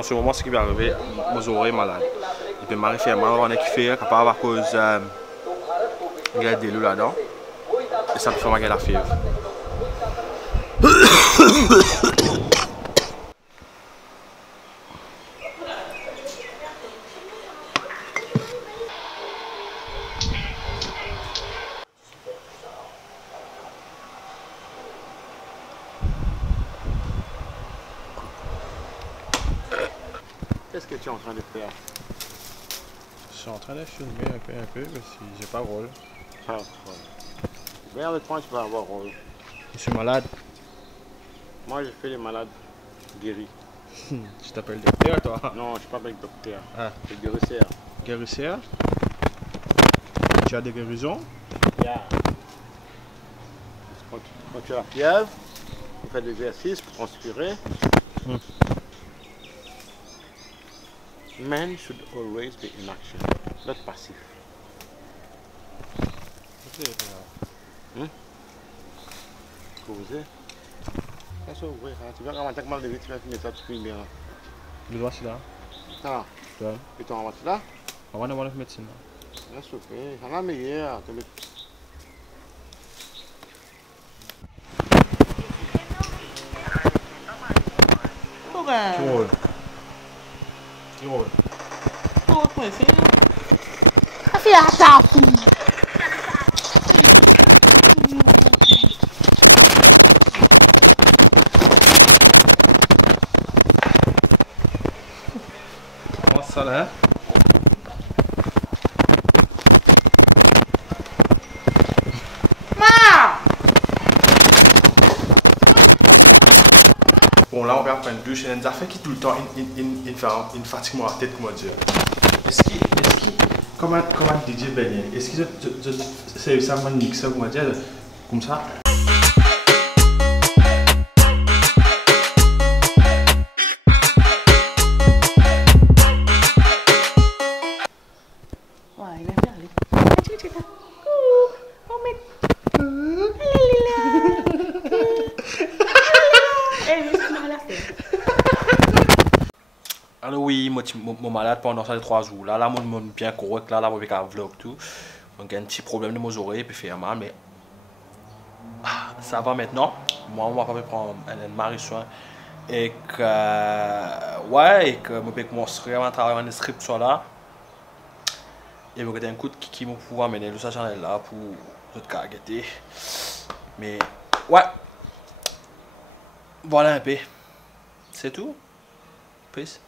en ce moment, ce qui va arriver, mes oreilles malades. Et puis, Marie fait mal, on est qui fait, capable à cause il y a des loups là-dedans. Et ça me fait mal à la fièvre. Qu'est-ce que tu es en train de faire? Je suis en train de filmer un peu, mais si j'ai pas rôle. Ah, ouais. Vers le temps, tu vas avoir rôle. Je suis malade. Moi, je fais les malades guéris. Tu t'appelles docteur, toi? Non, je ne suis pas avec docteur. Ah. Je suis guérisseur. Guérisseur? Tu as des guérisons? Yeah. Quand tu as la fièvre, tu fais des exercices pour transpirer. Men should always be in action, not passif. Poser. Ça c'est vrai, tu vas remonter mal de vite, tu vas finir ça, tu finis bien. Le doigt, c'est là. Ah, Ouais. et tu en vas là? On va avoir une médecine. Là, c'est ok. Ça va meilleur. Tu roules. Tu roules. Comment ça là? Bon, là, on va prendre une douche et une affaire qui tout le temps, une fatigue moi la tête, comment dire. Est-ce qu'il, comment DJ Benny, est-ce que c'est ça, mon mixeur, comment dire, comme ça? Wah, ini ada Ali. Cerita. Moment. Alors oui, moi je suis malade pendant ces 3 jours. Là, moi je suis bien correct. Là, je vais faire un vlog tout. Donc, il y a un petit problème de mes oreilles, puis faire mal, mais ça va maintenant. Moi, on va pas prendre un mari soin. Et que, ouais, et que je vais commencer à travailler en script sur là. Et je vais un coup de qui va pouvoir amener le sachant là pour tout cargueter. Mais, ouais. Voilà un peu. C'est tout. Peace.